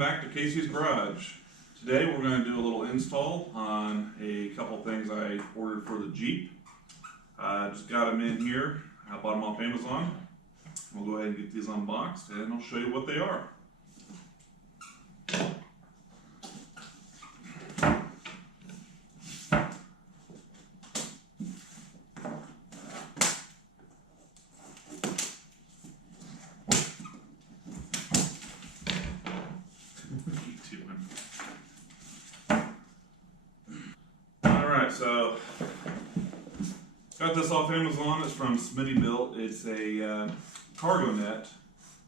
back to Casey's Garage. Today we're going to do a little install on a couple things I ordered for the Jeep. Just got them in here. I bought them off Amazon. We'll go ahead and get these unboxed and I'll show you what they are. Alright, so got this off Amazon. It's from Smittybilt. It's a cargo net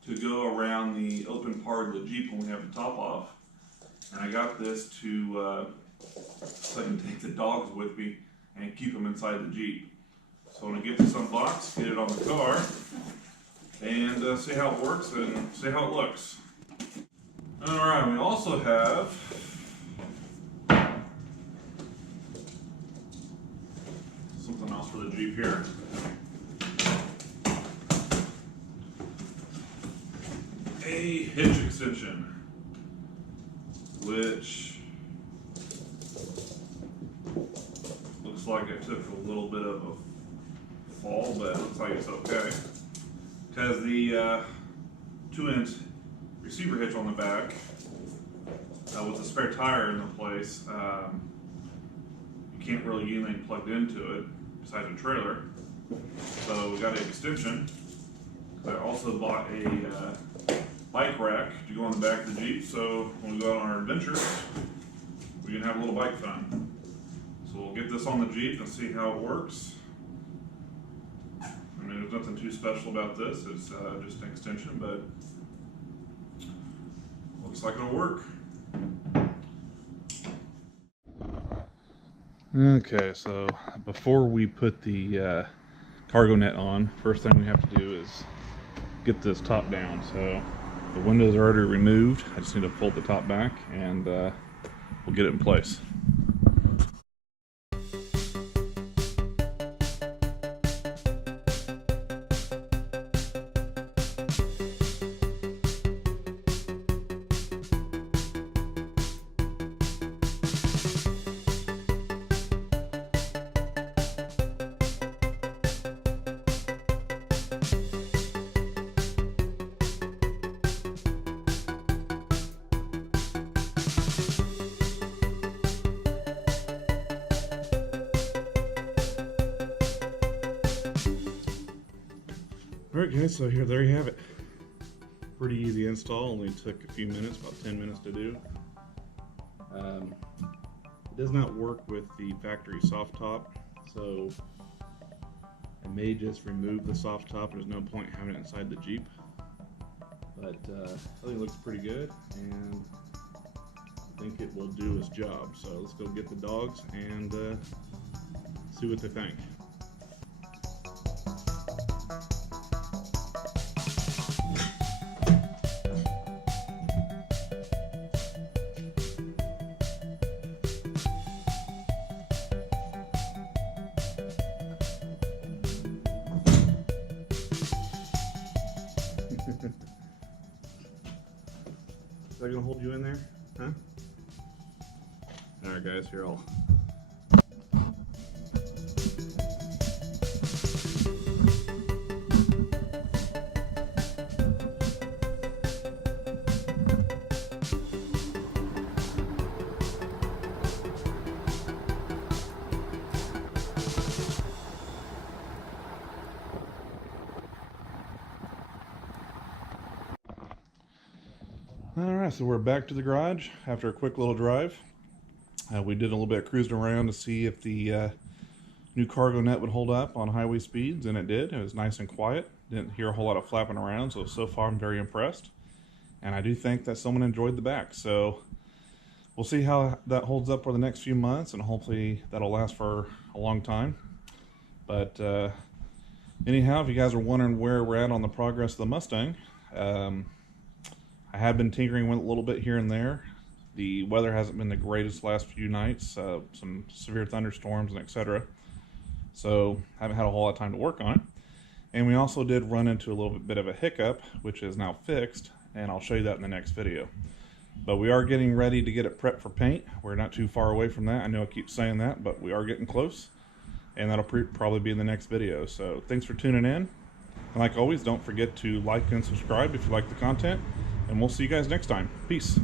to go around the open part of the Jeep when we have the top off. And I got this to so I can take the dogs with me and keep them inside the Jeep. So I'm going to get this unboxed, get it on the car, and see how it works and see how it looks. Alright, we also have something else for the Jeep here. A hitch extension, which looks like it took a little bit of a fall, but it looks like it's okay. Because the 2-inch receiver hitch on the back with a spare tire in the place, you can't really get anything plugged into it besides a trailer. So we got an extension. I also bought a bike rack to go on the back of the Jeep, so when we go out on our adventures, we can have a little bike fun. So we'll get this on the Jeep and see how it works. I mean, there's nothing too special about this. It's just an extension, but looks like it'll work. Okay, so before we put the cargo net on, first thing we have to do is get this top down. So the windows are already removed. I just need to fold the top back and we'll get it in place. Alright guys, so there you have it. Pretty easy install, only took a few minutes, about 10 minutes to do. It does not work with the factory soft top, so I may just remove the soft top. There's no point having it inside the Jeep. But I think it looks pretty good, and I think it will do its job. So let's go get the dogs and see what they think. Is that gonna hold you in there? Huh? Alright guys, here I'll Alright, so we're back to the garage after a quick little drive. We did a little bit of cruising around to see if the new cargo net would hold up on highway speeds, and it did. It was nice and quiet. Didn't hear a whole lot of flapping around, so far I'm very impressed. And I do think that someone enjoyed the back, so we'll see how that holds up for the next few months, and hopefully that'll last for a long time. But anyhow, if you guys are wondering where we're at on the progress of the Mustang, I have been tinkering with it a little bit here and there. The weather hasn't been the greatest last few nights, some severe thunderstorms and etc. So haven't had a whole lot of time to work on it. And we also did run into a little bit of a hiccup, which is now fixed, and I'll show you that in the next video. But we are getting ready to get it prepped for paint. We're not too far away from that. I know I keep saying that, but we are getting close. And that'll probably be in the next video. So thanks for tuning in. And like always, don't forget to like and subscribe if you like the content. And we'll see you guys next time. Peace.